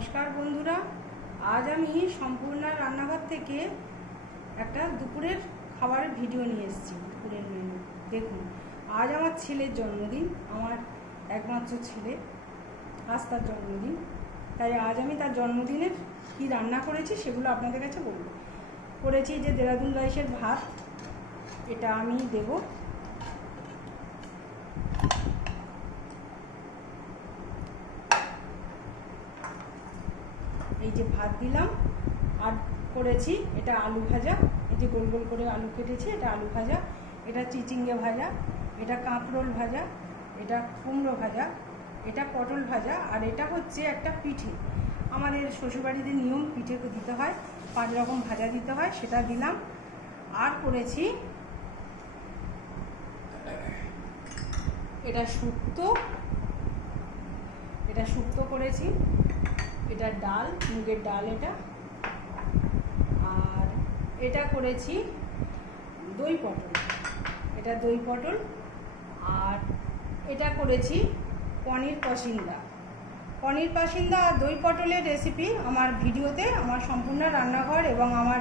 নমস্কার বন্ধুরা, আজ আমি সম্পূর্ণ রান্নাঘর থেকে একটা দুপুরের খাবারের ভিডিও নিয়ে এসেছি। দুপুরের মেনু দেখুন। আজ আমার ছেলের জন্মদিন, আমার একমাত্র ছেলে, আজ তার জন্মদিন। তাই আজ আমি তার জন্মদিনের কি রান্না করেছি সেগুলো আপনাদের কাছে বলবো। করেছি যে দেরাদুন রাইসের ভাত, এটা আমি দেবো। এই যে ভাত দিলাম, আর করেছি এটা আলু ভাজা। এই যে গোল গোল করে আলু কেটেছি, এটা আলু ভাজা। এটা চিচিঙ্গে ভাজা, এটা কাঁকরোল ভাজা, এটা কুমড়ো ভাজা, এটা পটল ভাজা, আর এটা হচ্ছে একটা পিঠে। আমাদের শ্বশুরবাড়িতে নিয়ম, পিঠে দিতে হয়, 5 রকম ভাজা দিতে হয়, সেটা দিলাম। আর করেছি এটা শুক্তো, এটা শুক্তো করেছি। এটা ডাল, মুগের ডাল এটা। আর এটা করেছি দই পটল, এটা দই পটল। আর এটা করেছি পনির পাসিন্দা। পনির পাসিন্দা আর দই পটলের রেসিপি আমার ভিডিওতে, আমার সম্পূর্ণ রান্নাঘর এবং আমার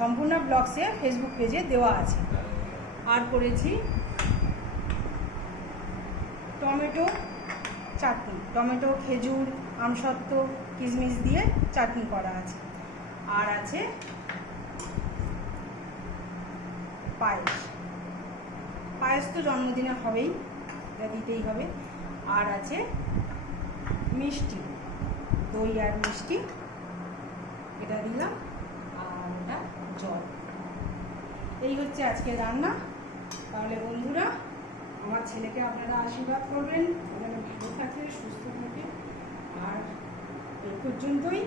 সম্পূর্ণ ব্লগসে ফেসবুক পেজে দেওয়া আছে। আর করেছি টমেটো চাটনি, টমেটো, খেজুর, আমসত্ত্ব, কিশমিশ দিয়ে চাটনি করা আছে। আর আছে পায়েস, পায়েস তো জন্মদিনে হবেই, এটা দিতেই হবে। আর আছে মিষ্টি, দই আর মিষ্টি, এটা দিলাম। আর এটা জল। এই হচ্ছে আজকে রান্না। তাহলে বন্ধুরা, আমার ছেলেকে আপনারা আশীর্বাদ করবেন, যেন ভালো থাকে, সুস্থ থাকে। আর এই পর্যন্তই।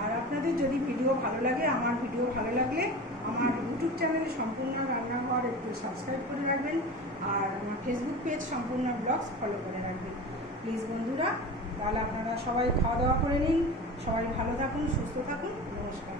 আর আপনাদের যদি ভিডিও ভালো লাগে, আমার ভিডিও ভালো লাগলে আমার ইউটিউব চ্যানেলে সম্পূর্ণ রান্নাঘর একটু সাবস্ক্রাইব করে রাখবেন। আর আমার ফেসবুক পেজ সম্পূর্ণ ব্লগস ফলো করে রাখবেন প্লিজ বন্ধুরা। তাহলে আপনারা সবাই খাওয়া দাওয়া করে নিন, সবাই ভালো থাকুন, সুস্থ থাকুন। নমস্কার।